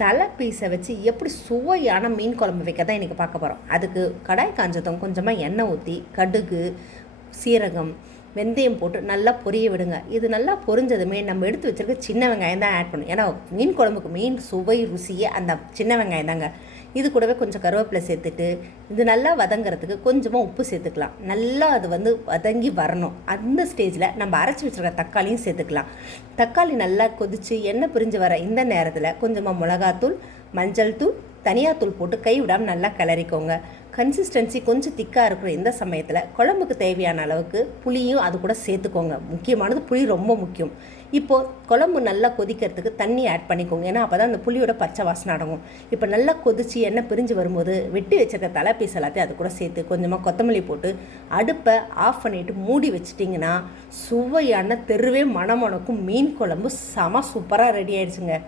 தலை பீஸை வச்சு எப்படி சுவையான மீன் குழம்பு வைக்க தான் இன்றைக்கி பார்க்க போகிறோம். அதுக்கு கடாய் காஞ்சதும் கொஞ்சமாக எண்ணெய் ஊற்றி கடுகு, சீரகம், வெந்தயம் போட்டு நல்லா பொரிய விடுங்க. இது நல்லா பொரிஞ்சதுமே நம்ம எடுத்து வச்சுருக்க சின்ன வெங்காயம் தான் ஆட் பண்ணணும். ஏன்னா மீன் குழம்புக்கு மெயின் சுவை ருசியே அந்த சின்ன வெங்காயம் தாங்க. இது கூடவே கொஞ்சம் கருவேப்பிலை சேர்த்துட்டு இது நல்லா வதங்கிறதுக்கு கொஞ்சமாக உப்பு சேர்த்துக்கலாம். நல்லா அது வதங்கி வரணும். அந்த ஸ்டேஜில் நம்ம அரைச்சி வச்சுருக்க தக்காளியும் சேர்த்துக்கலாம். தக்காளி நல்லா கொதித்து எண்ணெய் பிரிஞ்சு வர இந்த நேரத்தில் கொஞ்சமாக மிளகாத்தூள், மஞ்சள் தூள், தனியாத்தூள் போட்டு கை விடாமல் நல்லா கிளறிக்கோங்க. கன்சிஸ்டன்சி கொஞ்சம் திக்காக இருக்கிற இந்த சமயத்தில் குழம்புக்கு தேவையான அளவுக்கு புளியும் அது கூட சேர்த்துக்கோங்க. முக்கியமானது புளி ரொம்ப முக்கியம். இப்போது குழம்பு நல்லா கொதிக்கிறதுக்கு தண்ணி ஆட் பண்ணிக்கோங்க. ஏன்னா அப்போ தான் அந்த புளியோட பச்சை வாசனை அடங்கும். இப்போ நல்லா கொதித்து எண்ணெய் பிரிஞ்சு வரும்போது வெட்டி வச்சிருக்க தலை பீஸ் எல்லாத்தையும் அது கூட சேர்த்து கொஞ்சமாக கொத்தமல்லி போட்டு அடுப்பை ஆஃப் பண்ணிவிட்டு மூடி வச்சிட்டிங்கன்னா சுவையான தெருவே மணமணக்கும் மீன் குழம்பு செம சூப்பராக ரெடி ஆகிடுச்சுங்க.